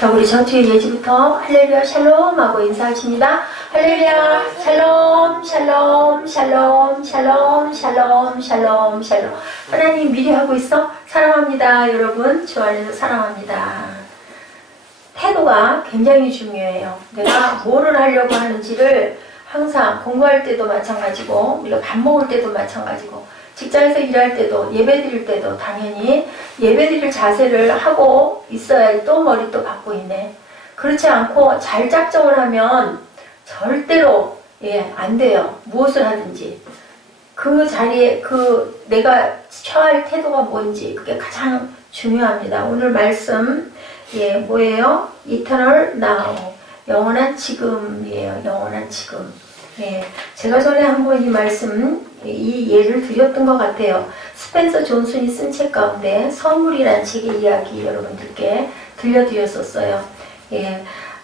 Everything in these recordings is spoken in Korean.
자, 우리 전투의 예지부터 할렐루야 샬롬 하고 인사하십니다. 할렐루야 샬롬 샬롬 샬롬 샬롬 샬롬 샬롬 샬롬. 하나님 미리 하고 있어? 사랑합니다. 여러분 주 안에서 사랑합니다. 태도가 굉장히 중요해요. 내가 뭐를 하려고 하는지를 항상 공부할 때도 마찬가지고 우리가 밥 먹을 때도 마찬가지고 직장에서 일할 때도 예배 드릴 때도 당연히 예배 드릴 자세를 하고 있어야 또 머리 또 받고 있네. 그렇지 않고 잘 작정을 하면 절대로 안 돼요. 무엇을 하든지 그 자리에 그 내가 처할 태도가 뭔지 그게 가장 중요합니다. 오늘 말씀 뭐예요? Eternal Now, 영원한 지금이에요. 영원한 지금. 제가 전에 한번 이 말씀, 이 예를 드렸던 것 같아요. 스펜서 존슨이 쓴 책 가운데 선물이란 책의 이야기 여러분들께 들려드렸었어요.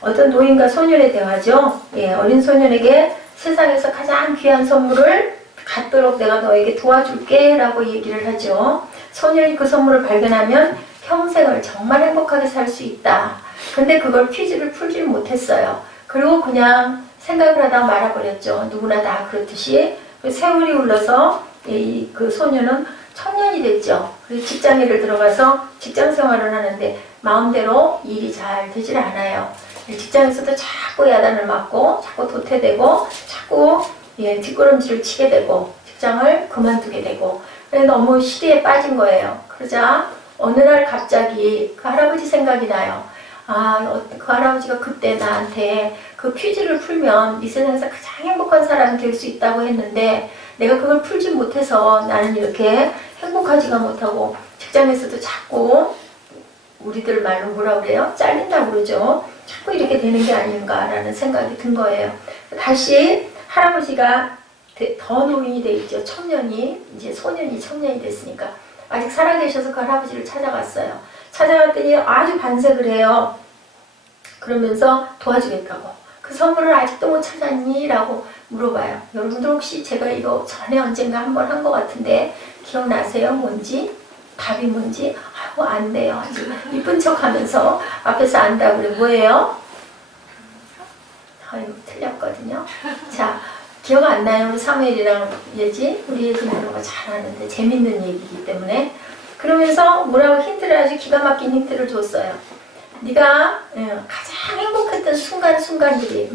어떤 노인과 소년의 대화죠. 어린 소년에게 세상에서 가장 귀한 선물을 갖도록 내가 너에게 도와줄게 라고 얘기를 하죠. 소년이 그 선물을 발견하면 평생을 정말 행복하게 살 수 있다. 근데 그걸 퀴즈를 풀지 못했어요. 그리고 그냥 생각을 하다가 말아버렸죠. 누구나 다 그렇듯이. 세월이 흘러서 그 소년은 청년이 됐죠. 그래서 직장일을 들어가서 직장 생활을 하는데 마음대로 일이 잘 되질 않아요. 직장에서도 자꾸 야단을 맞고 자꾸 도태되고 자꾸 뒷걸음질을 치게 되고 직장을 그만두게 되고 너무 시대에 빠진 거예요. 그러자 어느 날 갑자기 그 할아버지 생각이 나요. 그 할아버지가 그때 나한테 그 퀴즈를 풀면 이 세상에서 가장 행복한 사람이 될 수 있다고 했는데 내가 그걸 풀지 못해서 나는 이렇게 행복하지가 못하고 직장에서도 자꾸 우리들 말로 뭐라 그래요? 잘린다고 그러죠. 자꾸 이렇게 되는 게 아닌가라는 생각이 든 거예요. 다시 할아버지가 더 노인이 돼 있죠. 청년이 이제 소년이 청년이 됐으니까 아직 살아계셔서 그 할아버지를 찾아갔어요. 찾아갔더니 아주 반색을 해요. 그러면서 도와주겠다고. 그 선물을 아직도 못 찾았니? 라고 물어봐요. 여러분들 혹시 제가 이거 전에 언젠가 한번 한 것 같은데 기억나세요? 뭔지? 답이 뭔지? 안 돼요. 아주 이쁜 척 하면서 앞에서 안다고 그래. 뭐예요? 이거 틀렸거든요. 자, 기억 안 나요? 우리 사무엘이랑 예지? 우리 예지는 이런 거 잘하는데 재밌는 얘기이기 때문에. 그러면서 뭐라고 힌트를 아주 기가 막힌 힌트를 줬어요. 네가 가장 행복했던 순간순간들이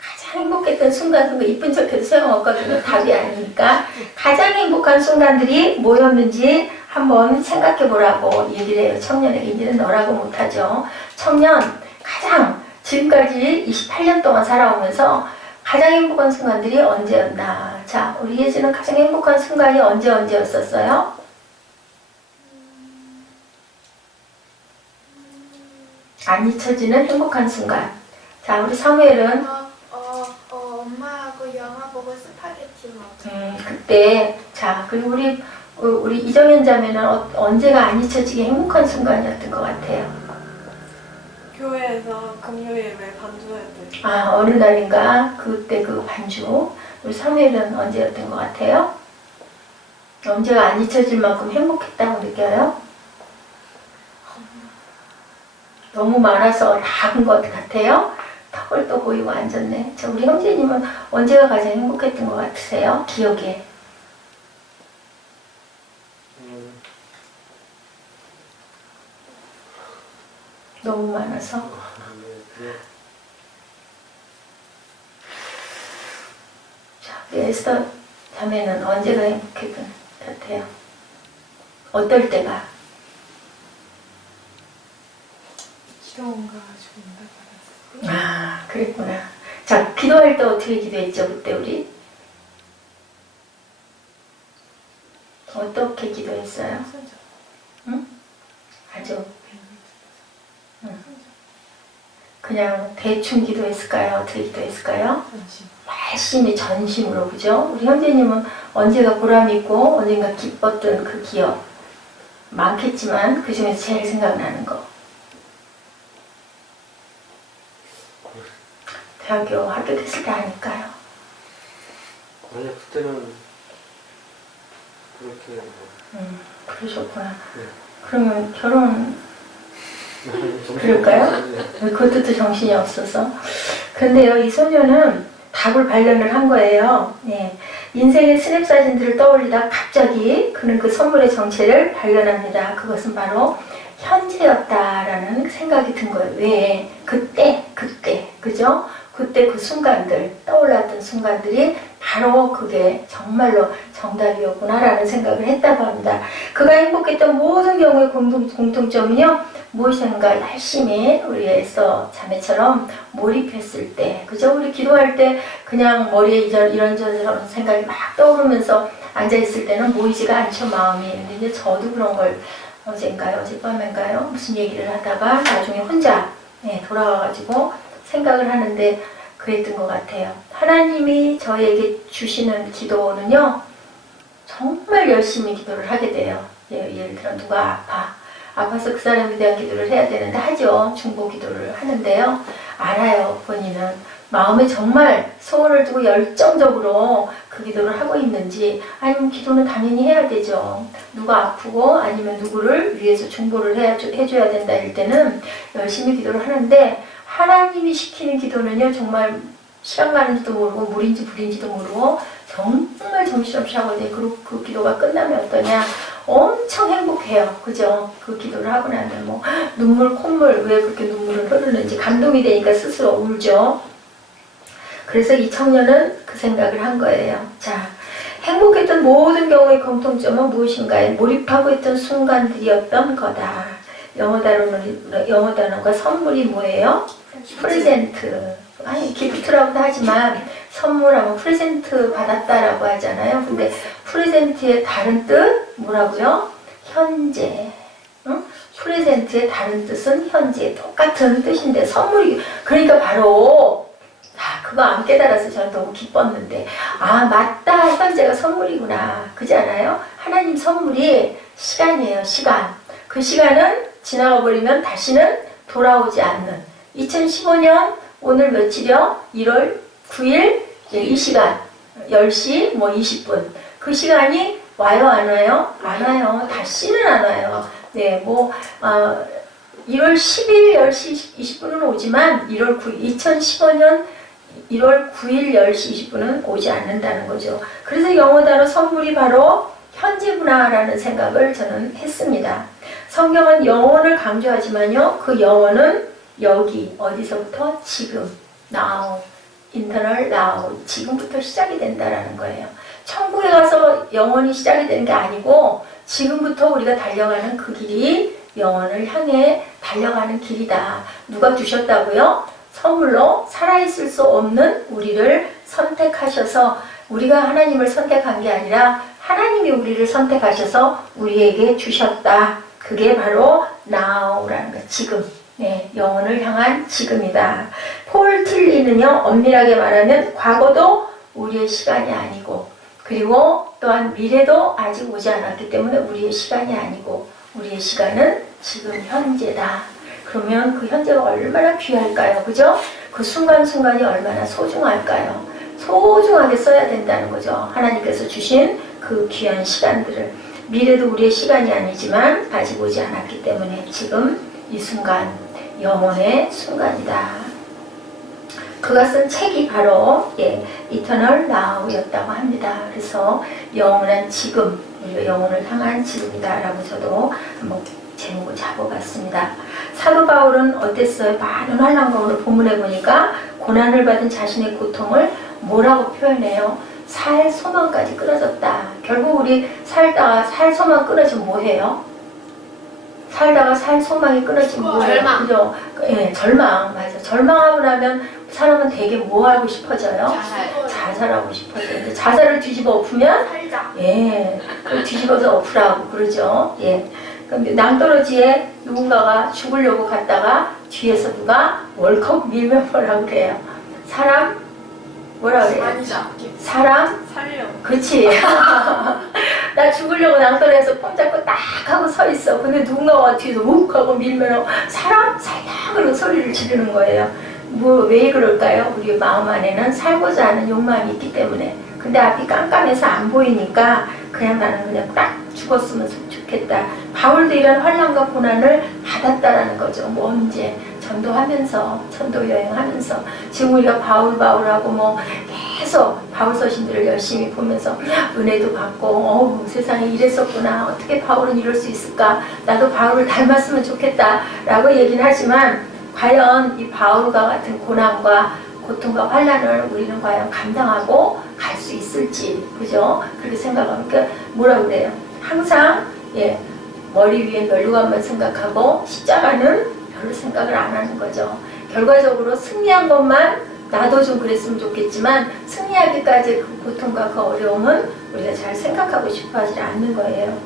가장 행복했던 순간순간 이쁜 척해도 소용없거든요. 답이 아니니까 가장 행복한 순간들이 뭐였는지 한번 생각해 보라고 얘기를 해요. 청년에게. 이제는 너라고 못하죠. 청년 가장 지금까지 28년 동안 살아오면서 가장 행복한 순간들이 언제였나. 자, 우리 예지는 가장 행복한 순간이 언제였었어요? 안 잊혀지는 행복한 순간. 자, 우리 사무엘은 엄마하고 영화 보고 스파게티 먹어. 그때. 자, 그리고 우리 이정현 자매는 언제가 안 잊혀지게 행복한 순간이었던 것 같아요? 교회에서 금요일에 반주할 때. 어느 날인가 그때 그 반주. 우리 사무엘은 언제였던 것 같아요? 언제가 안 잊혀질 만큼 행복했다고 느껴요? 너무 많아서 나은 것 같아요? 턱을 또 보이고 앉았네. 자, 우리 형제님은 언제가 가장 행복했던 것 같으세요? 기억에. 너무 많아서. 자, 우리 에스더 자매는 언제가 행복했던 것 같아요? 어떨 때가? 기도원가 좀 받았어요. 그랬구나. 자, 기도할 때 어떻게 기도했죠? 그때 우리? 어떻게 기도했어요? 응? 아주 그냥 대충 기도했을까요? 어떻게 기도했을까요? 열심히 전심으로. 그죠? 우리 형제님은 언제가 보람있고 언젠가 기뻤던 그 기억 많겠지만 그 중에서 제일 생각나는 거. 대학교 합격했을 때 아닐까요? 아니, 그때는 그렇게 그러셨구나. 네. 그러면 결혼 그럴까요? 그것도 또 정신이 없어서. 그런데요, 이 소녀는 답을 발견을 한 거예요. 네. 인생의 스냅 사진들을 떠올리다 갑자기 그는 그 선물의 정체를 발견합니다. 그것은 바로 현재였다라는 생각이 든 거예요. 왜? 그때, 그죠? 그때 그 순간들, 떠올랐던 순간들이 바로 그게 정말로 정답이었구나라는 생각을 했다고 합니다. 그가 행복했던 모든 경우의 공통점은요, 무엇인가 열심히 우리 에서 자매처럼 몰입했을 때, 그죠? 우리 기도할 때 그냥 머리에 이런저런 생각이 막 떠오르면서 앉아있을 때는 모이지가 않죠, 마음이. 근데 이제 저도 그런 걸 어젯밤인가요? 무슨 얘기를 하다가 나중에 혼자 돌아와가지고 생각을 하는데 그랬던 것 같아요. 하나님이 저에게 주시는 기도는요, 정말 열심히 기도를 하게 돼요. 예를 들어 누가 아파서 그 사람에 대한 기도를 해야 되는데 하죠. 중보 기도를 하는데요. 알아요, 본인은. 마음에 정말 소원을 두고 열정적으로 그 기도를 하고 있는지, 아니면 기도는 당연히 해야 되죠. 누가 아프고 아니면 누구를 위해서 중보를 해줘야 된다 할 때는 열심히 기도를 하는데, 하나님이 시키는 기도는요, 정말 시간 가는지도 모르고 물인지 불인지도 모르고 정말 정신없이 하거든요. 그리고 그 기도가 끝나면 어떠냐, 엄청 행복해요. 그죠? 그 기도를 하고 나면 뭐 눈물, 콧물, 왜 그렇게 눈물을 흐르는지 감동이 되니까 스스로 울죠. 그래서 이 청년은 그 생각을 한 거예요. 자, 행복했던 모든 경우의 공통점은 무엇인가에 몰입하고 있던 순간들이었던 거다. 영어 단어가 선물이 뭐예요? 프레젠트. 아니, 기프트라고도 하지만 선물하면 프레젠트 받았다라고 하잖아요. 근데 프레젠트의 다른 뜻 뭐라고요? 현재. 응? 프레젠트의 다른 뜻은 현재. 똑같은 뜻인데 선물이, 그러니까 바로 그거 안 깨달아서 저는 너무 기뻤는데, 맞다, 현재가 선물이구나. 그지 않아요? 하나님 선물이 시간이에요. 시간. 그 시간은 지나가 버리면 다시는 돌아오지 않는 2015년 오늘 며칠이요? 1월 9일 이 시간 10시 20분 그 시간이 와요, 안 와요? 안 와요. 다시는 안 와요. 네, 1월 10일 10시 20분은 오지만 2015년 1월 9일 10시 20분은 오지 않는다는 거죠. 그래서 영어 단어 선물이 바로 현재구나라는 생각을 저는 했습니다. 성경은 영혼을 강조하지만요, 그 영혼은 여기, 어디서부터? 지금, now, internal now, 지금부터 시작이 된다라는 거예요. 천국에 가서 영혼이 시작이 되는 게 아니고 지금부터 우리가 달려가는 그 길이 영혼을 향해 달려가는 길이다. 누가 주셨다고요? 선물로 살아있을 수 없는 우리를 선택하셔서, 우리가 하나님을 선택한 게 아니라 하나님이 우리를 선택하셔서 우리에게 주셨다. 그게 바로 now라는 거, 지금. 네, 영혼을 향한 지금이다. 폴 틸리는요, 엄밀하게 말하면 과거도 우리의 시간이 아니고, 그리고 또한 미래도 아직 오지 않았기 때문에 우리의 시간이 아니고, 우리의 시간은 지금 현재다. 그러면 그 현재가 얼마나 귀할까요? 그죠? 그 순간순간이 얼마나 소중할까요? 소중하게 써야 된다는 거죠. 하나님께서 주신 그 귀한 시간들을. 미래도 우리의 시간이 아니지만 아직 오지 않았기 때문에 지금 이 순간, 영혼의 순간이다. 그가 쓴 책이 바로 Eternal Now였다고 합니다. 그래서 영원한 지금, 영혼을 향한 지금이다 라고 저도 한번 제목을 잡아봤습니다. 사도 바울은 어땠어요? 많은 환난과 본문에 보니까 고난을 받은 자신의 고통을 뭐라고 표현해요? 살 소망까지 끊어졌다. 결국 우리 살다가 살 소망 끊어지면 뭐해요? 살다가 살 소망이 끊어지면 뭐해요? 절망. 그죠? 절망. 맞아. 절망하고 나면 사람은 되게 뭐 하고 싶어져요? 자살하고 싶어져요. 근데 자살을 뒤집어 엎으면 살자. 그걸 뒤집어서 엎으라고 그러죠. 그럼 낭떠러지에 누군가가 죽으려고 갔다가 뒤에서 누가 월컵 밀면 뭐라고 그래요? 사람 뭐라 그래요? 사람 살려. 그치. 나 죽으려고 낭떠러지에서 폼 잡고 딱 하고 서 있어. 근데 누군가가 뒤에서 욱 하고 밀면 사람 살다 그러고 소리를 지르는 거예요. 왜 그럴까요? 우리 마음 안에는 살고자 하는 욕망이 있기 때문에. 근데 앞이 깜깜해서 안 보이니까 그냥 나는 그냥 딱 죽었으면 좋겠다. 바울도 이런 환난과 고난을 받았다라는 거죠. 뭐 언제 전도하면서 전도 여행하면서 지금 우리가 바울하고 뭐 계속 바울 서신들을 열심히 보면서 은혜도 받고 세상에 이랬었구나. 어떻게 바울은 이럴 수 있을까. 나도 바울을 닮았으면 좋겠다 라고 얘기는 하지만 과연 이 바울과 같은 고난과 고통과 환난을 우리는 과연 감당하고 갈 수 있을지, 그죠? 그렇게 생각하니까 뭐라 그래요? 항상 머리 위에 멸류관만 생각하고 십자가는 별로 생각을 안 하는 거죠. 결과적으로 승리한 것만 나도 좀 그랬으면 좋겠지만 승리하기까지 그 고통과 그 어려움은 우리가 잘 생각하고 싶어 하지 않는 거예요.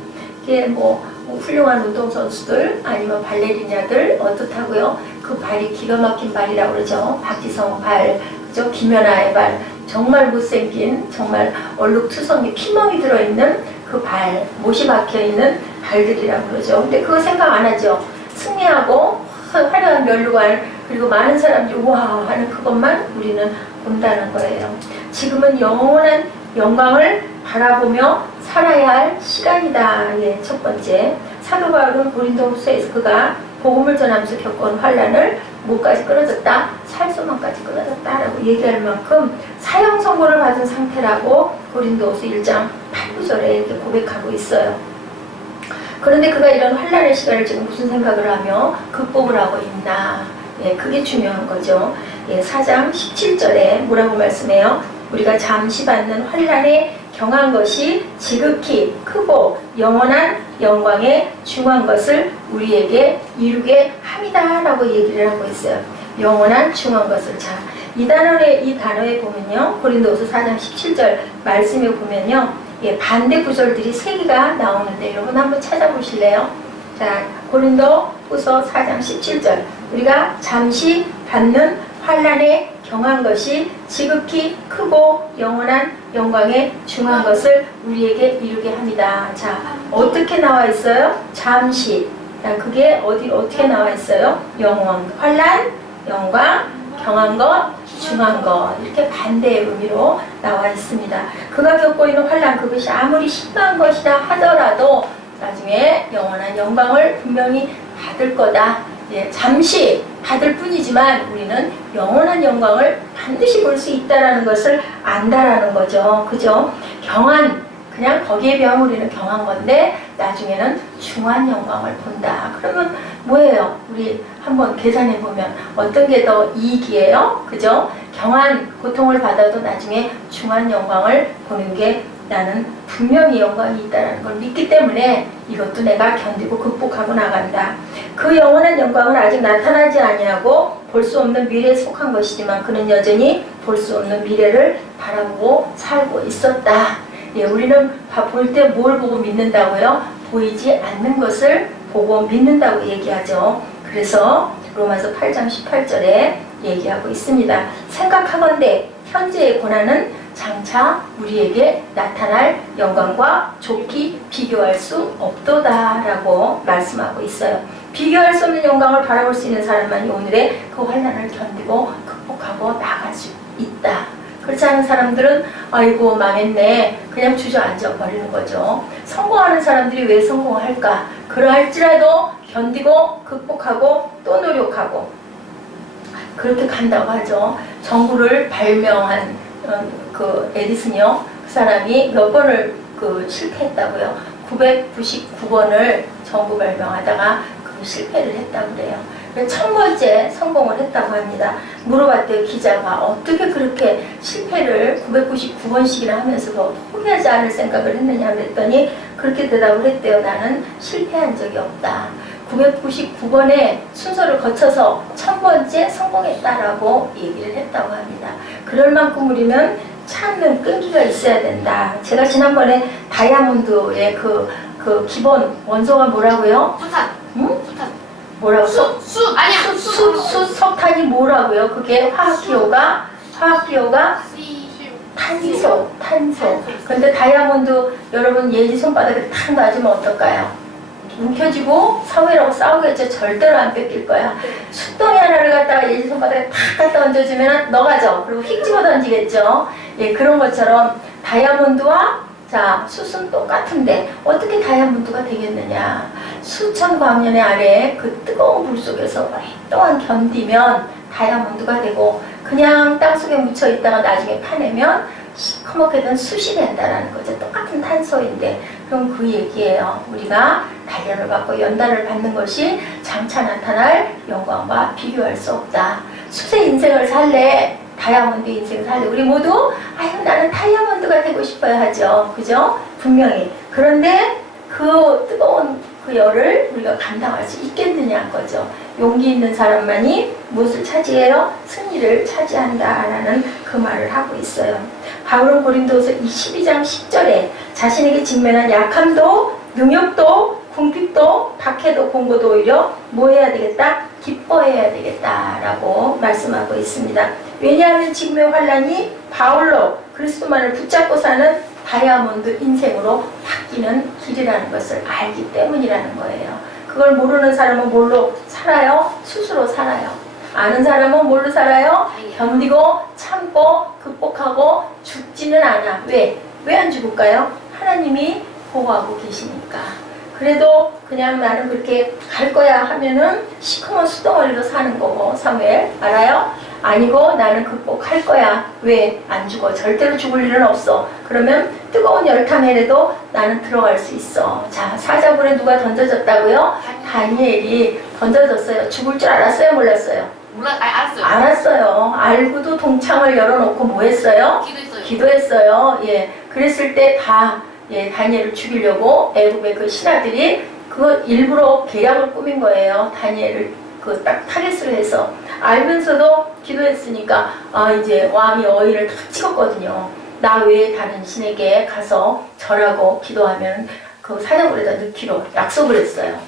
이게 뭐 훌륭한 운동선수들 아니면 발레리나들 어떻다고요? 그 발이 기가 막힌 발이라고 그러죠. 박지성 발, 그죠? 김연아의 발, 정말 못생긴, 정말 얼룩투성이 피멍이 들어있는 그 발, 못이 박혀있는 발들이라고 그러죠. 근데 그거 생각 안 하죠. 승리하고 화려한 멸류관, 그리고 많은 사람들이 우와 하는 그것만 우리는 본다는 거예요. 지금은 영원한 영광을 바라보며 살아야 할 시간이다. 첫 번째, 사도 바울은 고린도후서에서 그가 복음을 전하면서 겪은 환난을 뭐까지 끊어졌다? 살소망까지 끊어졌다라고 얘기할 만큼 사형 선고를 받은 상태라고 고린도후서 1장 8구절에 이렇게 고백하고 있어요. 그런데 그가 이런 환난의 시간을 지금 무슨 생각을 하며 극복을 하고 있나? 그게 중요한 거죠. 4장 17절에 뭐라고 말씀해요? 우리가 잠시 받는 환난에 경한 것이 지극히 크고 영원한 영광에 중한 것을 우리에게 이루게 함이다 라고 얘기를 하고 있어요. 영원한 중한 것을. 자, 이 단어에 보면요, 고린도후서 4장 17절 말씀에 보면요, 반대 구절들이 3개가 나오는데 여러분 한번 찾아보실래요? 자, 고린도후서 4장 17절, 우리가 잠시 받는 환난에 경한 것이 지극히 크고 영원한 영광에 중한 것을 우리에게 이루게 합니다. 자, 어떻게 나와 있어요? 잠시. 자, 그게 어떻게 나와 있어요? 영원, 환난, 영광, 경한 것, 중한 것, 이렇게 반대의 의미로 나와 있습니다. 그가 겪고 있는 환난, 그것이 아무리 심한 것이라 하더라도 나중에 영원한 영광을 분명히 받을 거다. 잠시 받을 뿐이지만 우리는 영원한 영광을 반드시 볼 수 있다는 것을 안다라는 거죠. 그죠? 경한, 그냥 거기에 비하면 우리는 경한 건데 나중에는 중한 영광을 본다. 그러면 뭐예요? 우리 한번 계산해 보면 어떤 게 더 이익이에요? 그죠? 경한 고통을 받아도 나중에 중한 영광을 보는 게 나는 분명히 영광이 있다는 걸 믿기 때문에 이것도 내가 견디고 극복하고 나간다. 그 영원한 영광은 아직 나타나지 아니하고 볼 수 없는 미래에 속한 것이지만 그는 여전히 볼 수 없는 미래를 바라보고 살고 있었다. 우리는 볼 때 뭘 보고 믿는다고요? 보이지 않는 것을 보고 믿는다고 얘기하죠. 그래서 로마서 8장 18절에 얘기하고 있습니다. 생각하건대 현재의 고난은 장차 우리에게 나타날 영광과 좋게 비교할 수 없도다 라고 말씀하고 있어요. 비교할 수 없는 영광을 바라볼 수 있는 사람만이 오늘의 그 환난을 견디고 극복하고 나갈 수 있다. 그렇지 않은 사람들은 아이고 망했네 그냥 주저앉아 버리는 거죠. 성공하는 사람들이 왜 성공할까? 그러할지라도 견디고 극복하고 또 노력하고 그렇게 간다고 하죠. 전구를 발명한 그 에디슨이요, 그 사람이 몇 번을 실패했다고요. 999번을 전구 발명하다가 실패를 했다고 그래요. 1000번째 성공을 했다고 합니다. 물어봤대요, 기자가. 어떻게 그렇게 실패를 999번씩이나 하면서도 포기하지 않을 생각을 했느냐 그랬더니 그렇게 대답을 했대요. 나는 실패한 적이 없다. 999번의 순서를 거쳐서 1000번째 성공했다라고 얘기를 했다고 합니다. 그럴 만큼 우리는 참는 끈기가 있어야 된다. 제가 지난번에 다이아몬드의 그 기본 원소가 뭐라고요? 석탄. 응? 석탄. 뭐라고? 아니야. 석탄이 뭐라고요? 그게 화학기호가 탄소. 그런데 다이아몬드 여러분 예지 손바닥에 탁 맞으면 어떨까요? 움켜쥐고 사회라고 싸우겠죠. 절대로 안 뺏길 거야. 숫덩이 하나를 갖다가 예지 손바닥에 탁 갖다 얹어주면 너 가져. 그리고 휙 집어 던지겠죠. 그런 것처럼 다이아몬드와 자, 숯은 똑같은데 어떻게 다이아몬드가 되겠느냐. 수천 광년의 아래 그 뜨거운 불 속에서 오랫동안 견디면 다이아몬드가 되고, 그냥 땅속에 묻혀 있다가 나중에 파내면 시커멓게 된 숯이 된다라는 거죠. 똑같은 탄소인데, 그럼 그 얘기예요. 우리가 단련을 받고 연단을 받는 것이 장차 나타날 영광과 비교할 수 없다. 숯의 인생을 살래, 다이아몬드 인생을 살래. 우리 모두 아유 나는 다이아몬드가 되고 싶어야 하죠. 그죠? 분명히. 그런데 그 뜨거운 그 열을 우리가 감당할 수 있겠느냐는 거죠. 용기 있는 사람만이 무엇을 차지해요? 승리를 차지한다라는 그 말을 하고 있어요. 바울은 고린도후서 12장 10절에 자신에게 직면한 약함도 능욕도 궁핍도 박해도 공고도 오히려 뭐 해야 되겠다? 기뻐해야 되겠다라고 말씀하고 있습니다. 왜냐하면 지금의 환란이 바울로 그리스도만을 붙잡고 사는 다이아몬드 인생으로 바뀌는 길이라는 것을 알기 때문이라는 거예요. 그걸 모르는 사람은 뭘로 살아요? 스스로 살아요. 아는 사람은 뭘로 살아요? 견디고 참고 극복하고 죽지는 않아. 왜? 왜 안 죽을까요? 하나님이 보호하고 계시니까. 그래도 그냥 나는 그렇게 갈 거야 하면은 시커먼 수덩어리로 사는 거고, 사무엘 알아요? 아니고 나는 극복할 거야. 왜? 안 죽어. 절대로 죽을 일은 없어. 그러면 뜨거운 열탕에라도 나는 들어갈 수 있어. 자, 사자굴에 누가 던져졌다고요? 다니엘이 던져졌어요. 죽을 줄 알았어요? 몰랐어요? 알았어요. 알았어요. 알고도 동창을 열어놓고 뭐 했어요? 기도했어요. 기도했어요. 예. 그랬을 때 다 다니엘을 죽이려고 애굽의 그 신하들이 그거 일부러 계략을 꾸민 거예요. 다니엘을 그 딱 타겟으로 해서. 알면서도 기도했으니까 이제 왕이 어의를 다 찍었거든요. 나 외에 다른 신에게 가서 절하고 기도하면 그 사자굴에다 넣기로 약속을 했어요.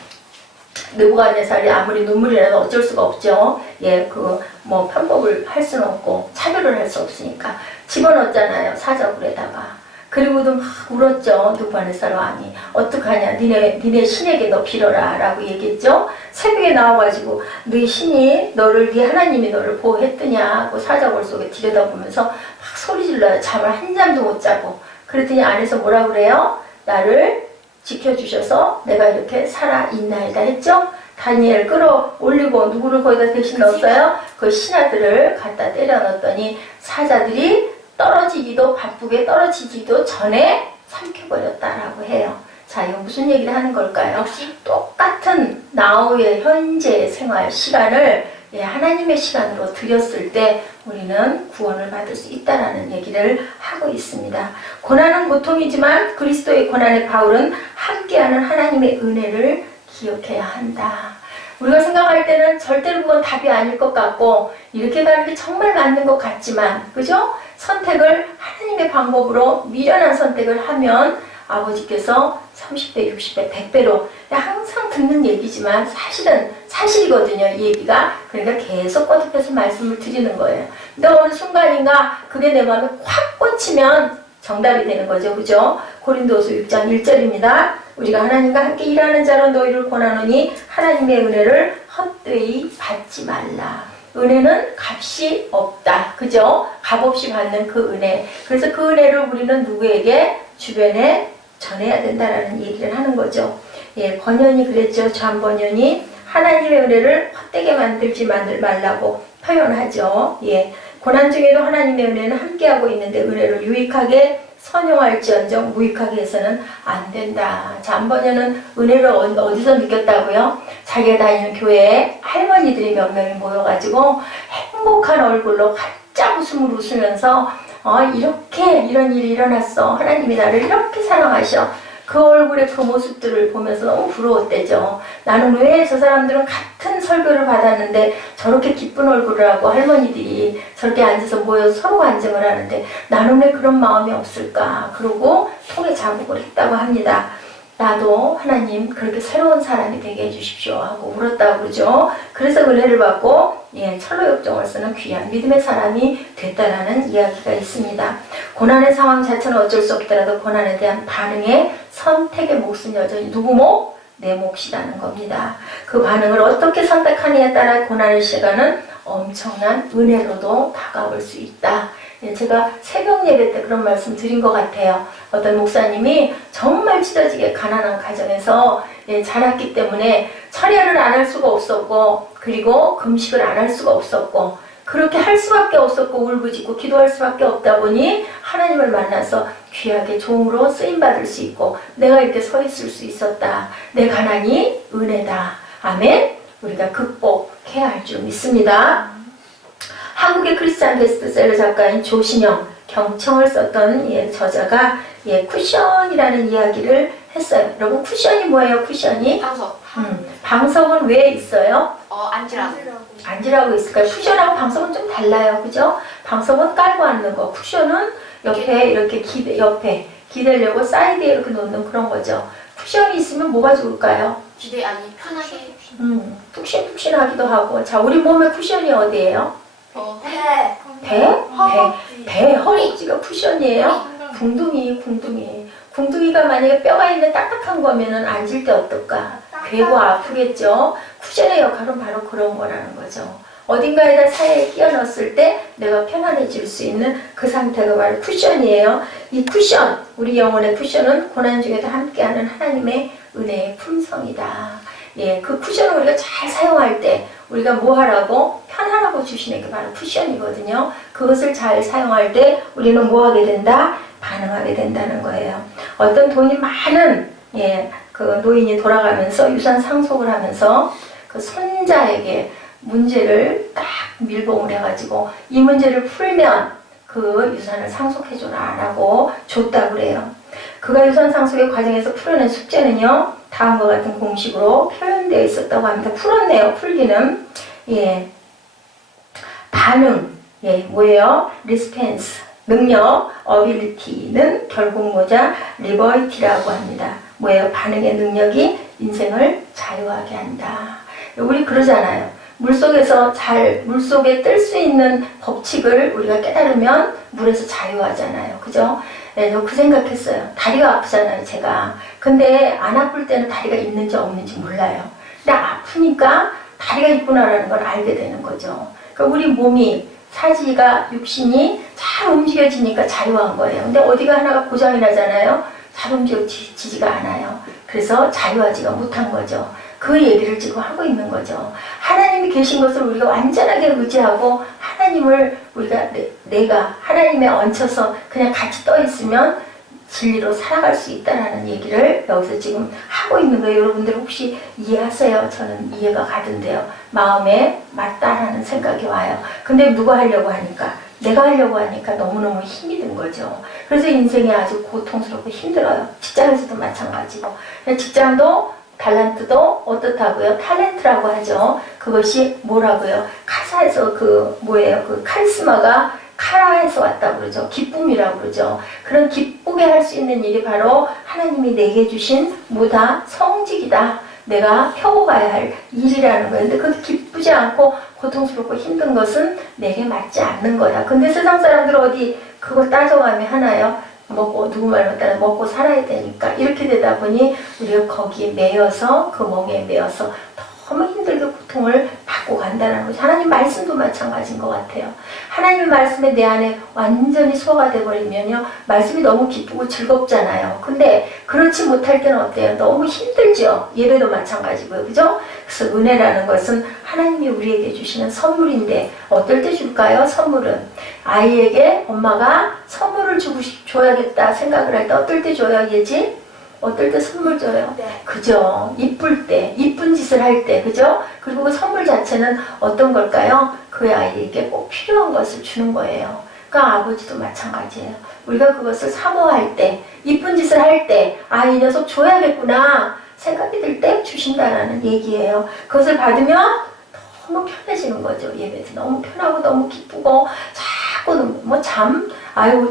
느부갓네살이 아무리 눈물이라도 어쩔 수가 없죠. 예, 그 뭐 편법을 할 수는 없고 차별을 할 수 없으니까 집어넣었잖아요, 사자굴에다가. 그리고도 막 울었죠, 느부갓네살 왕이. 어떡하냐, 니네 신에게 너 빌어라 라고 얘기했죠. 새벽에 나와가지고 너희 신이 너를, 네 하나님이 너를 보호했더냐 고 사자굴 속에 들여다보면서 막 소리 질러요. 잠을 한 잠도 못 자고. 그랬더니 안에서 뭐라 그래요? 나를 지켜주셔서 내가 이렇게 살아있나이다 했죠. 다니엘 끌어올리고 누구를 거기다 대신 넣었어요? 그 신하들을 갖다 때려 넣었더니 사자들이 떨어지기도 바쁘게 떨어지기도 전에 삼켜버렸다라고 해요. 자, 이거 무슨 얘기를 하는 걸까요? 역시 똑같은 나우의 현재 생활 시간을 하나님의 시간으로 드렸을 때 우리는 구원을 받을 수 있다라는 얘기를 하고 있습니다. 고난은 고통이지만 그리스도의 고난의 바울은 함께하는 하나님의 은혜를 기억해야 한다. 우리가 생각할 때는 절대로 그건 답이 아닐 것 같고 이렇게 가는 게 정말 맞는 것 같지만, 그죠? 선택을 하나님의 방법으로 미련한 선택을 하면 아버지께서 30배, 60배, 100배로 항상 듣는 얘기지만 사실은 사실이거든요, 이 얘기가. 그러니까 계속 거듭해서 말씀을 드리는 거예요. 근데 어느 순간인가 그게 내 마음에 확 꽂히면 정답이 되는 거죠, 그죠? 고린도후서 6장 1절입니다. 우리가 하나님과 함께 일하는 자로 너희를 권하노니 하나님의 은혜를 헛되이 받지 말라. 은혜는 값이 없다, 그죠? 값없이 받는 그 은혜. 그래서 그 은혜를 우리는 누구에게? 주변에 전해야 된다라는 얘기를 하는 거죠. 예, 번연이 그랬죠. 전 번연이 하나님의 은혜를 헛되게 만들지 말라고 표현하죠. 예, 고난 중에도 하나님의 은혜는 함께하고 있는데 은혜를 유익하게 선용할지언정 무익하게 해서는 안 된다. 잠번연은 은혜를 어디서 느꼈다고요? 자기가 다니는 교회에 할머니들이 몇 명이 모여가지고 행복한 얼굴로 활짝 웃음을 웃으면서 이렇게 이런 일이 일어났어. 하나님이 나를 이렇게 사랑하셔. 그 얼굴의 그 모습들을 보면서 너무 부러웠대죠. 나는 왜 저 사람들은 같은 설교를 받았는데 저렇게 기쁜 얼굴을 하고 할머니들이 저렇게 앉아서 모여서 서로 간증을 하는데 나는 왜 그런 마음이 없을까. 그러고 통에 자복을 했다고 합니다. 나도 하나님 그렇게 새로운 사람이 되게 해주십시오 하고 울었다고 그러죠. 그래서 은혜를 받고 철로역정을 쓰는 귀한 믿음의 사람이 됐다라는 이야기가 있습니다. 고난의 상황 자체는 어쩔 수 없더라도 고난에 대한 반응의 선택의 몫은 여전히 누구 몫? 내 몫이라는 겁니다. 그 반응을 어떻게 선택하느냐에 따라 고난의 시간은 엄청난 은혜로도 다가올 수 있다. 예, 제가 새벽 예배 때 그런 말씀 드린 것 같아요. 어떤 목사님이 정말 찢어지게 가난한 가정에서 자랐기 때문에 철야를 안 할 수가 없었고, 그리고 금식을 안 할 수가 없었고, 그렇게 할 수밖에 없었고, 울부짖고 기도할 수밖에 없다 보니 하나님을 만나서 귀하게 종으로 쓰임받을 수 있고, 내가 이렇게 서 있을 수 있었다. 내 가난이 은혜다. 아멘. 우리가 극복해야 할 줄 믿습니다. 한국의 크리스찬 베스트셀러 작가인 조신영, 경청을 썼던 저자가 쿠션이라는 이야기를 했어요. 여러분, 쿠션이 뭐예요? 쿠션이? 방석. 방석은 왜 있어요? 앉으라고. 앉으라고 있을까요? 쿠션하고 방석은 좀 달라요. 그죠? 방석은 깔고 앉는 거. 쿠션은 옆에 이렇게 옆에 기대려고 사이드에 이렇게 놓는 그런 거죠. 쿠션이 있으면 뭐가 좋을까요? 편하게. 푹신푹신하기도 하고. 자, 우리 몸의 쿠션이 어디예요? 배, 허리띠가 쿠션이에요? 궁둥이가 만약에 뼈가 있는 딱딱한 거면은 앉을 때 어떨까? 괴고 아프겠죠? 쿠션의 역할은 바로 그런 거라는 거죠. 어딘가에다 사이에 끼워 넣었을 때 내가 편안해질 수 있는 그 상태가 바로 쿠션이에요. 이 쿠션, 우리 영혼의 쿠션은 고난 중에도 함께하는 하나님의 은혜의 품성이다. 그 쿠션을 우리가 잘 사용할 때 우리가 뭐 하라고? 편안하고 주시는 게 바로 쿠션이거든요. 그것을 잘 사용할 때 우리는 뭐 하게 된다? 반응하게 된다는 거예요. 어떤 돈이 많은 그 노인이 돌아가면서 유산 상속을 하면서 그 손자에게 문제를 딱 밀봉을 해가지고 이 문제를 풀면 그 유산을 상속해줘라 라고 줬다고 그래요. 그가 유산 상속의 과정에서 풀어낸 숙제는요, 다음과 같은 공식으로 표현되어 있었다고 합니다. 풀었네요. 풀기는 반응, 뭐예요? 리스펜스, 능력, 어빌리티는 결국 뭐자? 리버이티라고 합니다. 뭐예요? 반응의 능력이 인생을 자유하게 한다. 우리 그러잖아요. 물속에 뜰 수 있는 법칙을 우리가 깨달으면 물에서 자유하잖아요. 그죠? 저 그 생각했어요. 다리가 아프잖아요, 제가. 근데 안 아플 때는 다리가 있는지 없는지 몰라요. 근데 아프니까 다리가 있구나라는 걸 알게 되는 거죠. 그러니까 우리 몸이, 사지가, 육신이 잘 움직여지니까 자유한 거예요. 근데 어디가 하나가 고장이 나잖아요. 잘 움직여지지가 않아요. 그래서 자유하지가 못한 거죠. 그 얘기를 지금 하고 있는 거죠. 하나님이 계신 것을 우리가 완전하게 의지하고 하나님을 우리가 내가 하나님에 얹혀서 그냥 같이 떠 있으면 진리로 살아갈 수 있다는 얘기를 여기서 지금 하고 있는 거예요. 여러분들 혹시 이해하세요? 저는 이해가 가던데요. 마음에 맞다라는 생각이 와요. 근데 누가 하려고 하니까? 내가 하려고 하니까 너무너무 힘이 든 거죠. 그래서 인생이 아주 고통스럽고 힘들어요. 직장에서도 마찬가지고. 직장도 달란트도 어떻다고요? 탤런트라고 하죠. 그것이 뭐라고요? 카사에서 그 카리스마가 카라에서 왔다고 그러죠. 기쁨이라고 그러죠. 그런 기쁘게 할 수 있는 일이 바로 하나님이 내게 주신 뭐다? 성직이다. 내가 펴고 가야 할 일이라는 거예요. 근데 그것도 기쁘지 않고 고통스럽고 힘든 것은 내게 맞지 않는 거다. 근데 세상 사람들 어디 그거 따져가면 하나요? 누구 말만 따라 먹고 살아야 되니까 이렇게 되다 보니 우리가 거기에 매여서 그 멍에 매여서 너무 힘들게 고통을 받고 간다는 거죠. 하나님 말씀도 마찬가지인 것 같아요. 하나님 말씀에 내 안에 완전히 소화가 돼버리면요, 말씀이 너무 기쁘고 즐겁잖아요. 근데 그렇지 못할 때는 어때요? 너무 힘들죠. 예배도 마찬가지고요. 그죠? 그래서 은혜라는 것은 하나님이 우리에게 주시는 선물인데 어떨 때 줄까요? 선물은 아이에게 엄마가 선물을 줘야겠다 생각을 할 때 어떨 때 줘요? 얘지? 어떨 때 선물 줘요? 그죠? 이쁠 때, 이쁜 짓을 할 때, 그죠? 그리고 그 선물 자체는 어떤 걸까요? 그 아이에게 꼭 필요한 것을 주는 거예요. 그러니까 아버지도 마찬가지예요. 우리가 그것을 사모할 때, 이쁜 짓을 할 때, 이 녀석 줘야겠구나 생각이 들 때 주신다라는 얘기예요. 그것을 받으면 너무 편해지는 거죠. 예배에서 너무 편하고 너무 기쁘고 자꾸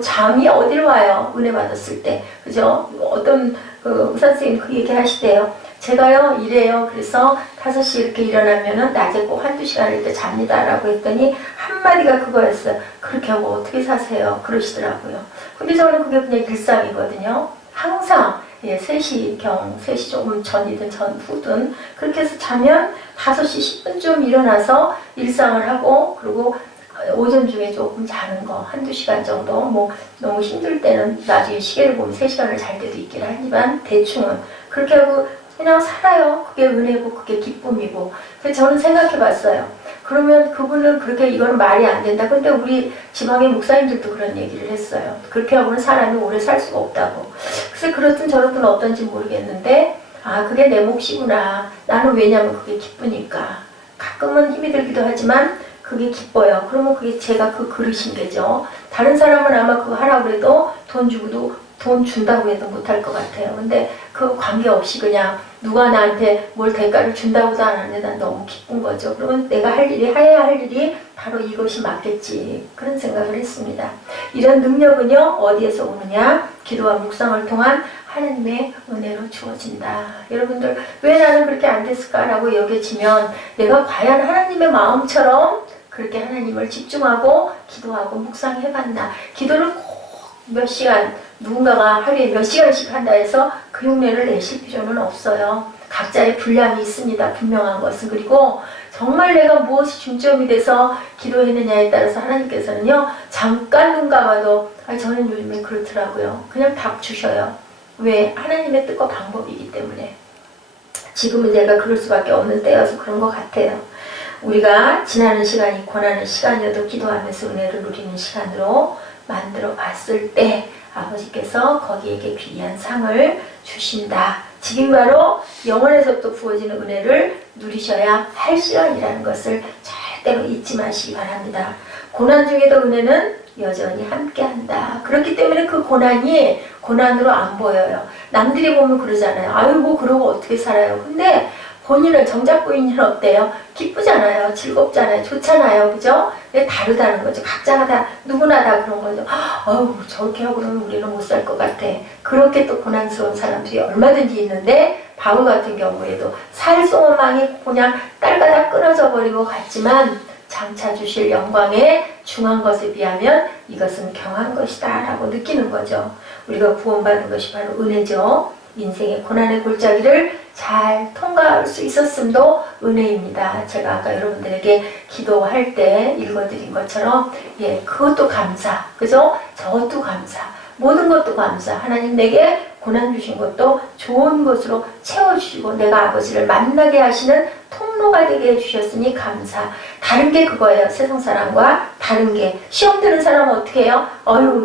잠이 어딜 와요? 은혜 받았을 때. 그죠? 어떤 의사 선생님 그 얘기 하시대요. 제가요 이래요. 그래서 5시 이렇게 일어나면은 낮에 꼭 1-2시간 이렇게 잡니다 라고 했더니 한마디가 그거였어요. 그렇게 하고 어떻게 사세요? 그러시더라고요. 근데 저는 그게 그냥 일상이거든요. 항상 예, 3시경, 3시 조금 전이든 후든 그렇게 해서 자면 5시 10분쯤 일어나서 일상을 하고 그리고 오전 중에 조금 자는 거 한두 시간 정도 뭐 너무 힘들 때는 나중에 시계를 보면 3시간을 잘 때도 있긴 하지만 대충은 그렇게 하고 그냥 살아요. 그게 은혜고 그게 기쁨이고. 그래서 저는 생각해 봤어요. 그러면 그분은 그렇게 이거는 말이 안 된다. 근데 우리 지방의 목사님들도 그런 얘기를 했어요. 그렇게 하고는 사람이 오래 살 수가 없다고. 그래서 그렇든 저렇든 어떤지 모르겠는데 아 그게 내 몫이구나. 나는 왜냐면 그게 기쁘니까. 가끔은 힘이 들기도 하지만 그게 기뻐요. 그러면 그게 제가 그 그릇인 거죠. 다른 사람은 아마 그거 하라고 해도 돈 주고도 돈 준다고 해도 못할 것 같아요. 근데 그 관계없이 그냥 누가 나한테 뭘 대가를 준다고도 안 하는데 난 너무 기쁜 거죠. 그러면 내가 할 일이 해야 할 일이 바로 이것이 맞겠지. 그런 생각을 했습니다. 이런 능력은요 어디에서 오느냐? 기도와 묵상을 통한 하나님의 은혜로 주어진다. 여러분들 왜 나는 그렇게 안 됐을까라고 여겨지면 내가 과연 하나님의 마음처럼 그렇게 하나님을 집중하고 기도하고 묵상해봤나. 기도를 꼭 몇 시간 누군가가 하루에 몇 시간씩 한다 해서 그 흉내를 내실 필요는 없어요. 각자의 분량이 있습니다. 분명한 것은. 그리고 정말 내가 무엇이 중점이 돼서 기도했느냐에 따라서 하나님께서는요 잠깐 눈 감아도 저는 요즘에 그렇더라고요. 그냥 답 주셔요. 왜? 하나님의 뜻과 방법이기 때문에. 지금은 내가 그럴 수밖에 없는 때여서 그런 것 같아요. 우리가 지나는 시간이 고난의 시간이어도 기도하면서 은혜를 누리는 시간으로 만들어 봤을 때 아버지께서 거기에게 귀한 상을 주신다. 지금 바로 영원에서부터 부어지는 은혜를 누리셔야 할 시간이라는 것을 절대로 잊지 마시기 바랍니다. 고난 중에도 은혜는 여전히 함께한다. 그렇기 때문에 그 고난이 고난으로 안 보여요. 남들이 보면 그러잖아요. 아이고 그러고 어떻게 살아요. 근데 본인은 정작 본인은 어때요? 기쁘잖아요. 즐겁잖아요. 좋잖아요. 그죠? 근데 다르다는 거죠. 각자가 다 누구나 다 그런 거죠. 아우 저렇게 하고 그러면 우리는 못 살 것 같아. 그렇게 또 고난스러운 사람들이 얼마든지 있는데 바울 같은 경우에도 살 소망이 그냥 딸가닥 끊어져 버리고 갔지만 장차 주실 영광에 중한 것에 비하면 이것은 경한 것이다 라고 느끼는 거죠. 우리가 구원받은 것이 바로 은혜죠. 인생의 고난의 골짜기를 잘 통과할 수 있었음도 은혜입니다. 제가 아까 여러분들에게 기도할 때 읽어드린 것처럼 그것도 감사, 그죠? 저것도 감사, 모든 것도 감사. 하나님 내게 고난 주신 것도 좋은 것으로 채워주시고 내가 아버지를 만나게 하시는 통로가 되게 해주셨으니 감사. 다른 게 그거예요. 세상 사람과 다른 게. 시험 드는 사람은 어떻게 해요?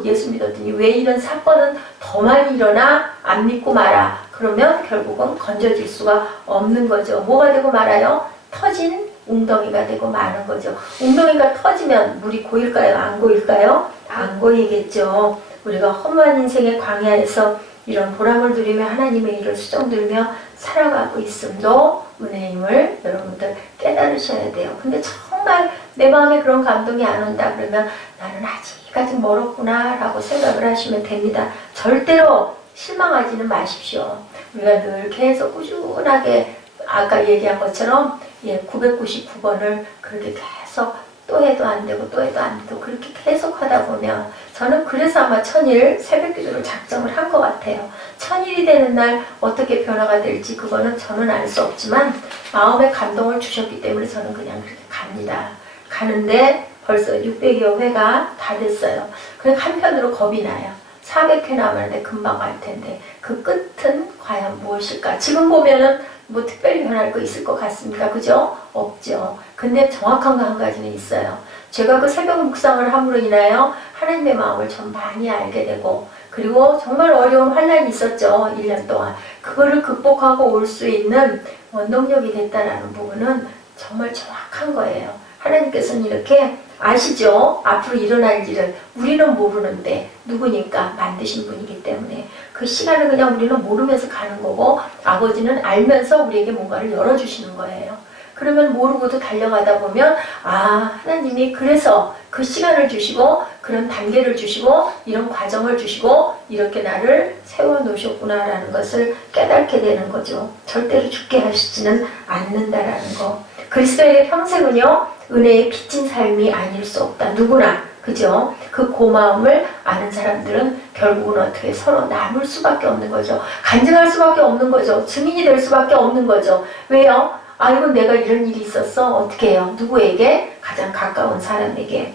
예수 믿었더니 왜 이런 사건은 더 많이 일어나? 안 믿고 말아. 그러면 결국은 건져질 수가 없는 거죠. 뭐가 되고 말아요? 터진 웅덩이가 되고 마는 거죠. 웅덩이가 터지면 물이 고일까요? 안 고일까요? 안 고이겠죠. 우리가 허무한 인생의 광야 안에서 이런 보람을 누리며 하나님의 일을 수정들며 살아가고 있음도 은혜임을 여러분들 깨달으셔야 돼요. 근데 정말 내 마음에 그런 감동이 안 온다 그러면 나는 아직 멀었구나 라고 생각을 하시면 됩니다. 절대로 실망하지는 마십시오. 우리가 늘 계속 꾸준하게 아까 얘기한 것처럼 999번을 그렇게 계속 또 해도 안 되고 또 해도 안 되고 그렇게 계속 하다 보면 저는 그래서 아마 1000일 새벽기도를 작정을 한 것 같아요. 1000일이 되는 날 어떻게 변화가 될지 그거는 저는 알 수 없지만 마음에 감동을 주셨기 때문에 저는 그냥 그렇게 갑니다. 가는데 벌써 600여 회가 다 됐어요. 그냥 한편으로 겁이 나요. 400회 남았는데 금방 갈 텐데 그 끝은 과연 무엇일까? 지금 보면은 뭐 특별히 변할 거 있을 것 같습니까? 그죠? 없죠. 근데 정확한 거 한 가지는 있어요. 제가 그 새벽 묵상을 함으로 인하여 하나님의 마음을 좀 많이 알게 되고 그리고 정말 어려운 환난이 있었죠. 1년 동안. 그거를 극복하고 올 수 있는 원동력이 됐다는 부분은 정말 정확한 거예요. 하나님께서는 이렇게 아시죠? 앞으로 일어날 일을 우리는 모르는데 누구니까 만드신 분이기 때문에 그 시간을 그냥 우리는 모르면서 가는 거고 아버지는 알면서 우리에게 뭔가를 열어주시는 거예요. 그러면 모르고도 달려가다 보면 하나님이 그래서 그 시간을 주시고 그런 단계를 주시고 이런 과정을 주시고 이렇게 나를 세워놓으셨구나라는 것을 깨닫게 되는 거죠. 절대로 죽게 하시지는 않는다라는 거. 그리스도의 평생은요 은혜에 빚진 삶이 아닐 수 없다. 누구나 그죠? 그 고마움을 아는 사람들은 결국은 어떻게 서로 나눌 수밖에 없는 거죠. 간증할 수밖에 없는 거죠. 증인이 될 수밖에 없는 거죠. 왜요? 아이고 내가 이런 일이 있었어. 어떻게 해요? 누구에게? 가장 가까운 사람에게.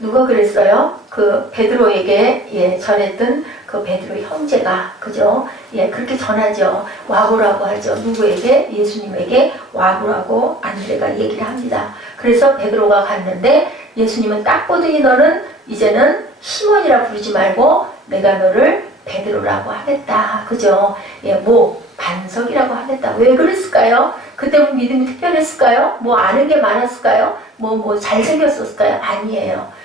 누가 그랬어요? 그 베드로에게 전했던 그 베드로 형제가 그죠? 그렇게 전하죠. 와보라고 하죠. 누구에게? 예수님에게 와보라고 안드레가 얘기를 합니다. 그래서 베드로가 갔는데 예수님은 딱 보더니 너는 이제는 시몬이라 부르지 말고 내가 너를 베드로라고 하겠다. 그죠? 뭐 반석이라고 하겠다. 왜 그랬을까요? 그때 뭐 믿음이 특별했을까요? 뭐 아는 게 많았을까요? 뭐 잘생겼었을까요? 아니에요.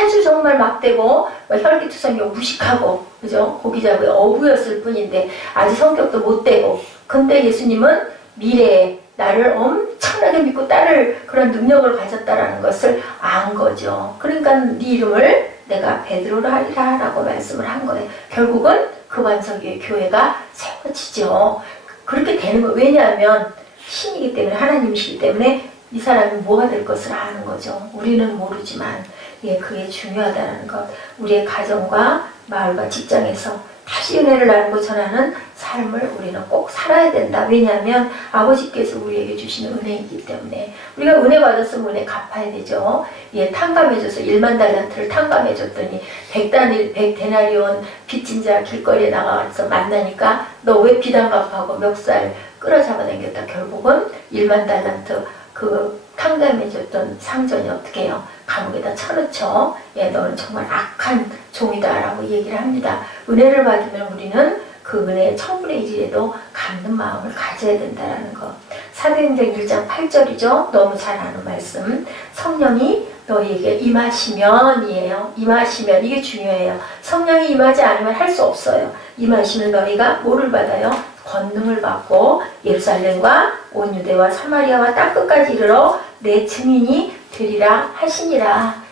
아주 정말 막대고 혈기투성이 무식하고 그죠? 고기잡이 어부였을 뿐인데 아직 성격도 못되고 근데 예수님은 미래에 나를 엄청나게 믿고 따를 그런 능력을 가졌다라는 것을 안 거죠. 그러니까 네 이름을 내가 베드로로 하리라 라고 말씀을 한 거예요. 결국은 그 반석 위에 교회가 세워지죠. 그렇게 되는 거예요. 왜냐하면 신이기 때문에 하나님이시기 때문에 이 사람이 뭐가 될 것을 아는 거죠. 우리는 모르지만 그게 중요하다는 것. 우리의 가정과 마을과 직장에서 다시 은혜를 나누고 전하는 삶을 우리는 꼭 살아야 된다. 왜냐하면 아버지께서 우리에게 주시는 은혜이기 때문에 우리가 은혜 받았으면 은혜 갚아야 되죠. 탕감해줘서 1만 달란트를 탕감해줬더니 100데나리온 빚진 자 길거리에 나가서 만나니까 너 왜 빚 안 갚하고 멱살 끌어잡아당겼다. 결국은 1만 달란트 그 탕감해줬던 상전이 어떻게 해요? 감옥에다 쳐넣죠. 너는 정말 악한 종이다 라고 얘기를 합니다. 은혜를 받으면 우리는 그 은혜의 1000분의 1이라도 갚는 마음을 가져야 된다는 것. 사도행전 1장 8절이죠. 너무 잘 아는 말씀. 성령이 너희에게 임하시면이에요. 임하시면 이게 중요해요. 성령이 임하지 않으면 할 수 없어요. 임하시면 너희가 뭐를 받아요? 권능을 받고 예루살렘과 온 유대와 사마리아와 땅끝까지 이르러 내 증인이 되리라 하시니라.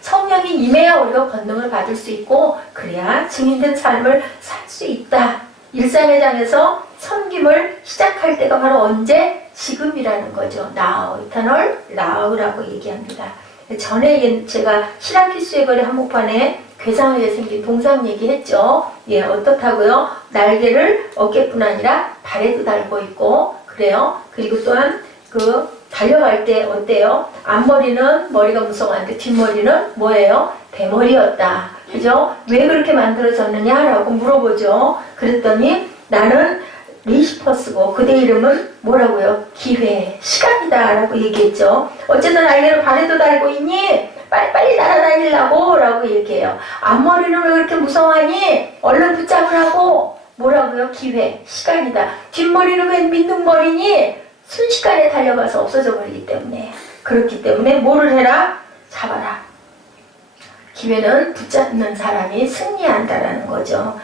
성령이 임해야 우리가 권능을 받을 수 있고 그래야 증인된 삶을 살 수 있다. 일상회장에서 섬김을 시작할 때가 바로 언제? 지금이라는 거죠. Now, eternal now라고 얘기합니다. 전에 제가 시라키스의 거리 한복판에 괴상하게 생긴 동상 얘기했죠. 어떻다고요? 날개를 어깨뿐 아니라 발에도 달고 있고 그래요. 그리고 또한 달려갈 때 어때요? 앞머리는 머리가 무성한데 뒷머리는 뭐예요? 대머리였다. 그죠? 왜 그렇게 만들어졌느냐라고 물어보죠. 그랬더니 나는 리시퍼스고 그대 이름은 뭐라고요? 기회, 시간이다 라고 얘기했죠. 어쨌든 날개를 발에도 달고 있니? 빨리빨리 날아다니려고 라고 얘기해요. 앞머리는 왜 그렇게 무성하니? 얼른 붙잡으라고. 뭐라고요? 기회, 시간이다. 뒷머리는 왜 민둥머리니? 순식간에 달려가서 없어져 버리기 때문에. 그렇기 때문에 뭐를 해라? 잡아라. 기회는 붙잡는 사람이 승리한다라는 거죠.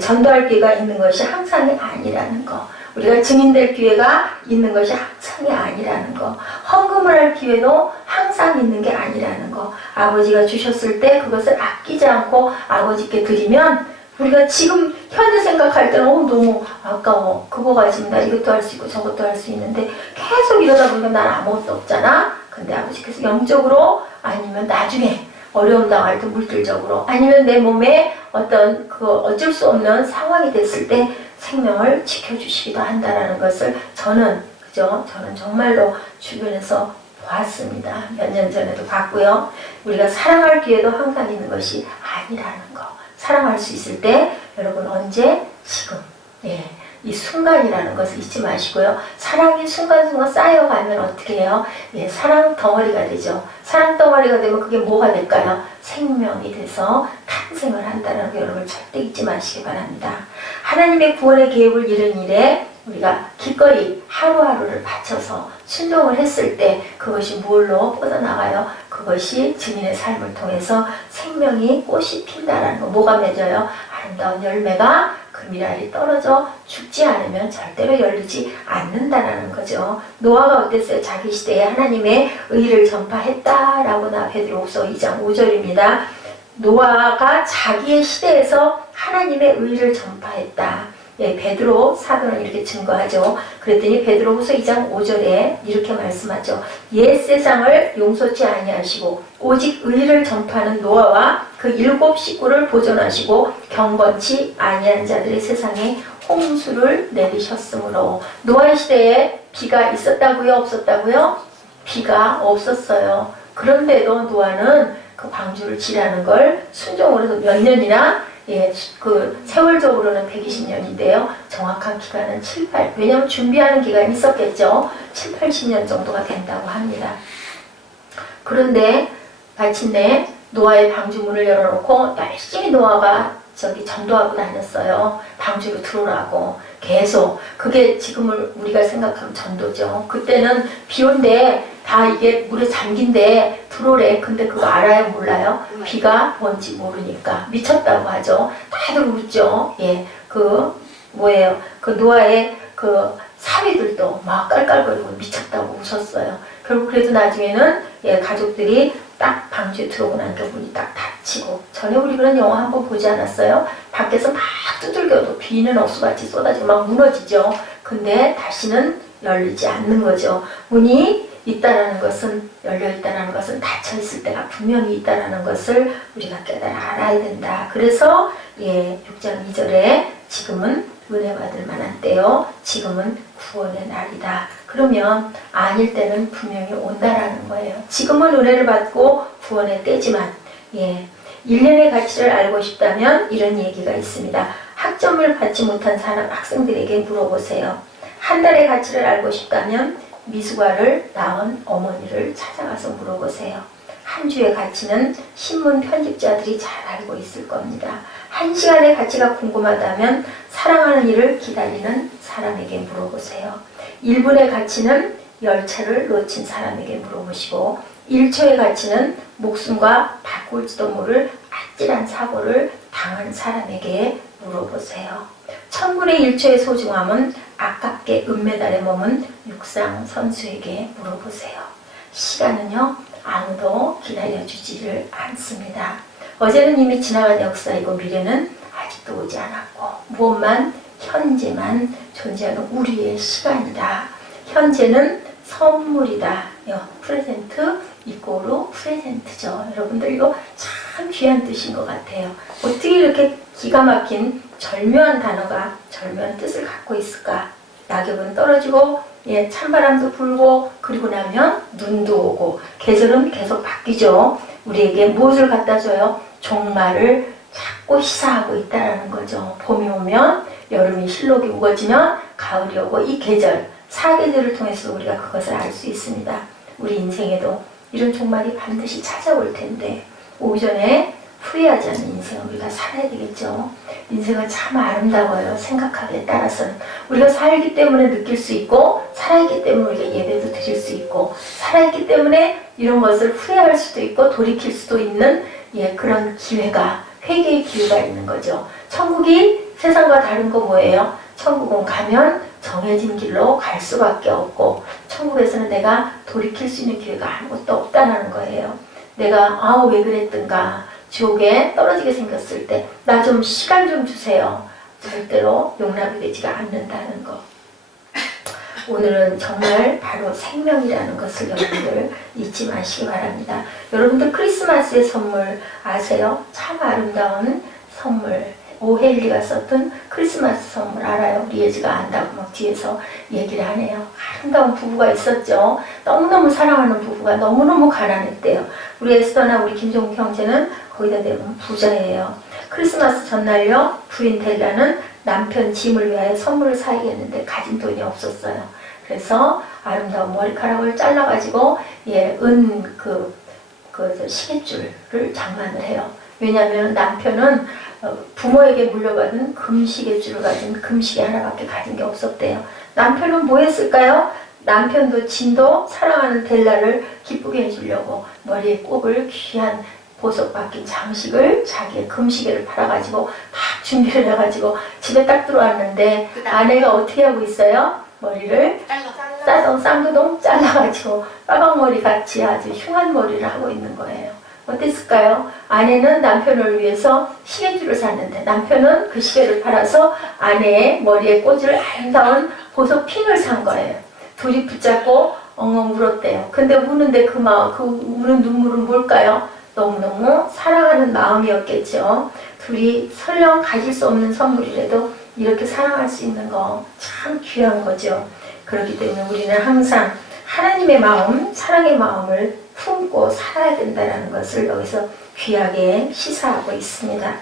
전도할 기회가 있는 것이 항상이 아니라는 거. 우리가 증인될 기회가 있는 것이 항상이 아니라는 거. 헌금을 할 기회도 항상 있는 게 아니라는 거. 아버지가 주셨을 때 그것을 아끼지 않고 아버지께 드리면 우리가 지금 현재 생각할 때는 너무 아까워. 그거 가지면 나 이것도 할 수 있고 저것도 할 수 있는데 계속 이러다 보니까 난 아무것도 없잖아. 근데 아버지께서 영적으로 아니면 나중에 어려움 당할 때 물질적으로 아니면 내 몸에 어떤 어쩔 수 없는 상황이 됐을 때 생명을 지켜주시기도 한다라는 것을 저는 정말로 주변에서 보았습니다. 몇 년 전에도 봤고요. 우리가 사랑할 기회도 항상 있는 것이 아니라는 거. 사랑할 수 있을 때 여러분 언제? 지금. 이 순간이라는 것을 잊지 마시고요. 사랑이 순간순간 쌓여가면 어떻게 해요? 사랑 덩어리가 되죠. 사랑 덩어리가 되면 그게 뭐가 될까요? 생명이 돼서 탄생을 한다는 거 여러분 절대 잊지 마시기 바랍니다. 하나님의 구원의 계획을 이룬 일에 우리가 기꺼이 하루하루를 바쳐서 순종을 했을 때 그것이 뭘로 뻗어나가요? 그것이 증인의 삶을 통해서 생명이 꽃이 핀다라는 거. 뭐가 맺어요? 아름다운 열매가 금이랄이 떨어져 죽지 않으면 절대로 열리지 않는다라는 거죠. 노아가 어땠어요? 자기 시대에 하나님의 의를 전파했다라고 나 베드로후서 2장 5절입니다. 노아가 자기의 시대에서 하나님의 의를 전파했다. 예, 베드로 사도는 이렇게 증거하죠. 그랬더니 베드로후서 2장 5절에 이렇게 말씀하죠. 옛 세상을 용서치 아니하시고 오직 의를 전파하는 노아와 그 7 식구를 보존하시고 경건치 아니한 자들의 세상에 홍수를 내리셨으므로. 노아의 시대에 비가 있었다고요? 없었다고요? 비가 없었어요. 그런데도 노아는 그 방주를 지라는 걸 순종으로 해서 몇 년이나, 예, 그 세월적으로는 120년인데요. 정확한 기간은 7, 8, 왜냐하면 준비하는 기간이 있었겠죠. 7, 80년 정도가 된다고 합니다. 그런데 마침내 노아의 방주문을 열어놓고 열심히 노아가 전도하고 다녔어요. 방주로 들어오라고 계속. 그게 지금을 우리가 생각하면 전도죠. 그때는 비 온데 다 이게 물에 잠긴데 들어오래. 근데 그거 알아요? 몰라요? 비가 뭔지 모르니까 미쳤다고 하죠. 다들 웃죠. 예, 그 뭐예요? 그 노아의 그 사위들도 막 깔깔거리고 미쳤다고 웃었어요. 결국 그래도 나중에는, 예, 가족들이 딱 방주에 들어오고 나니까 문이 딱 닫히고. 전에 우리 그런 영화 한번 보지 않았어요? 밖에서 막 두들겨도 비는 억수같이 쏟아지고 막 무너지죠. 근데 다시는 열리지 않는 거죠. 문이 있다라는 것은, 열려있다라는 것은 닫혀있을 때가 분명히 있다라는 것을 우리가 알아야 된다. 그래서, 예, 6장 2절에 지금은 은혜 받을 만한 때요, 지금은 구원의 날이다. 그러면 아닐 때는 분명히 온다라는 거예요. 지금은 은혜를 받고 구원의 때지만, 예, 1년의 가치를 알고 싶다면 이런 얘기가 있습니다. 학점을 받지 못한 사람, 학생들에게 물어보세요. 한 달의 가치를 알고 싶다면 미숙아를 낳은 어머니를 찾아가서 물어보세요. 한 주의 가치는 신문 편집자들이 잘 알고 있을 겁니다. 한 시간의 가치가 궁금하다면 사랑하는 이를 기다리는 사람에게 물어보세요. 1분의 가치는 열차를 놓친 사람에게 물어보시고, 1초의 가치는 목숨과 바꿀지도 모를 아찔한 사고를 당한 사람에게 물어보세요. 1000분의 1초의 소중함은 아깝게 은메달에 머문 육상 선수에게 물어보세요. 시간은요, 아무도 기다려주지를 않습니다. 어제는 이미 지나간 역사이고 미래는 아직도 오지 않았고, 무엇만 현재만 존재하는 우리의 시간이다. 현재는 선물이다. 프레젠트 이꼬르 프레젠트죠. 여러분들 이거 참 귀한 뜻인 것 같아요. 어떻게 이렇게 기가 막힌 절묘한 단어가 절묘한 뜻을 갖고 있을까? 낙엽은 떨어지고, 예, 찬바람도 불고, 그리고 나면 눈도 오고, 계절은 계속 바뀌죠. 우리에게 무엇을 갖다 줘요? 종말을 자꾸 시사하고 있다는 거죠. 봄이 오면, 여름이 실록이 우거지면 가을이 오고, 이 계절, 사계절을 통해서 우리가 그것을 알 수 있습니다. 우리 인생에도 이런 종말이 반드시 찾아올 텐데, 오기 전에 후회하지 않는 인생을 우리가 살아야 되겠죠. 인생은 참 아름다워요. 생각하기에 따라서는. 우리가 살기 때문에 느낄 수 있고, 살아있기 때문에 우리가 예배도 드릴 수 있고, 살아있기 때문에 이런 것을 후회할 수도 있고 돌이킬 수도 있는, 예, 그런 기회가, 회개의 기회가 있는 거죠. 천국이 세상과 다른 거 뭐예요? 천국은 가면 정해진 길로 갈 수밖에 없고, 천국에서는 내가 돌이킬 수 있는 기회가 아무것도 없다는 거예요. 내가 왜 그랬던가, 지옥에 떨어지게 생겼을 때 나 좀 시간 좀 주세요. 절대로 용납이 되지가 않는다는 거. 오늘은 정말 바로 생명이라는 것을 여러분들 잊지 마시기 바랍니다. 여러분들 크리스마스의 선물 아세요? 참 아름다운 선물. 오헬리가 썼던 크리스마스 선물 알아요? 우리 예지가 안다고 막 뒤에서 얘기를 하네요. 아름다운 부부가 있었죠. 너무너무 사랑하는 부부가 너무너무 가난했대요. 우리 에스더나 우리 김종국 형제는 거기다 대부분 부자예요. 크리스마스 전날요, 부인 델라는 남편 짐을 위하여 선물을 사야겠는데 가진 돈이 없었어요. 그래서 아름다운 머리카락을 잘라가지고, 예, 시계줄을 장만을 해요. 왜냐하면 남편은 부모에게 물려받은 금시계줄을 가진 금시계 하나밖에 가진 게 없었대요. 남편은 뭐 했을까요? 남편도 진도 사랑하는 델라를 기쁘게 해주려고 머리에 꼽을 귀한 보석 박힌 장식을 자기의 금시계를 팔아가지고 막 준비를 해가지고 집에 딱 들어왔는데 아내가 어떻게 하고 있어요? 머리를 쌍두동 잘라가지고 빠방머리 같이 아주 흉한 머리를 하고 있는 거예요. 어땠을까요? 아내는 남편을 위해서 시계줄을 샀는데 남편은 그 시계를 팔아서 아내의 머리에 꽂을 아름다운 보석 핀을 산 거예요. 둘이 붙잡고 엉엉 울었대요. 근데 우는데 그 마음, 그 우는 눈물은 뭘까요? 너무너무 사랑하는 마음이었겠죠. 둘이 설령 가질 수 없는 선물이라도 이렇게 사랑할 수 있는 거 참 귀한 거죠. 그렇기 때문에 우리는 항상 하나님의 마음, 사랑의 마음을 품고 살아야 된다는 것을 여기서 귀하게 시사하고 있습니다.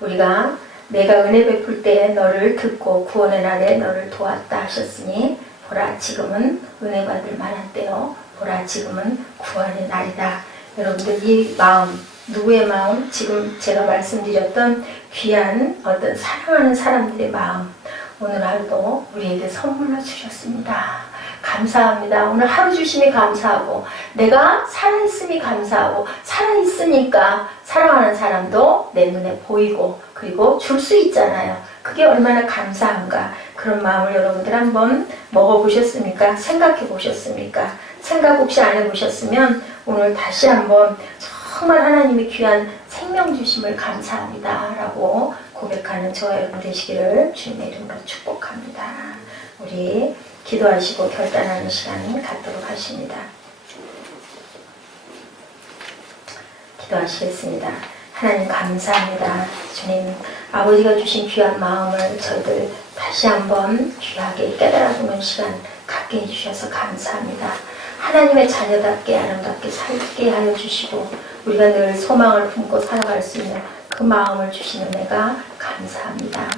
우리가 내가 은혜 베풀 때 너를 듣고 구원의 날에 너를 도왔다 하셨으니 보라 지금은 은혜 받을 만한 때요. 보라 지금은 구원의 날이다. 여러분들 이 마음, 누구의 마음? 지금 제가 말씀드렸던 귀한 어떤 사랑하는 사람들의 마음, 오늘 하루도 우리에게 선물로 주셨습니다. 감사합니다. 오늘 하루 주심이 감사하고 내가 살아있음이 감사하고 살아있으니까 사랑하는 사람도 내 눈에 보이고 그리고 줄 수 있잖아요. 그게 얼마나 감사한가. 그런 마음을 여러분들 한번 먹어보셨습니까? 생각해 보셨습니까? 생각 혹시 안 해보셨으면 오늘 다시 한번 정말 하나님의 귀한 생명 주심을 감사합니다 라고 고백하는 저와 여러분 되시기를 주님의 이름으로 축복합니다. 우리 기도하시고 결단하는 시간을 갖도록 하십니다. 기도하시겠습니다. 하나님 감사합니다. 주님 아버지가 주신 귀한 마음을 저희들 다시 한번 귀하게 깨달아보는 시간 갖게 해주셔서 감사합니다. 하나님의 자녀답게 아름답게 살게 하여 주시고 우리가 늘 소망을 품고 살아갈 수 있는 그 마음을 주시는 내가 감사합니다.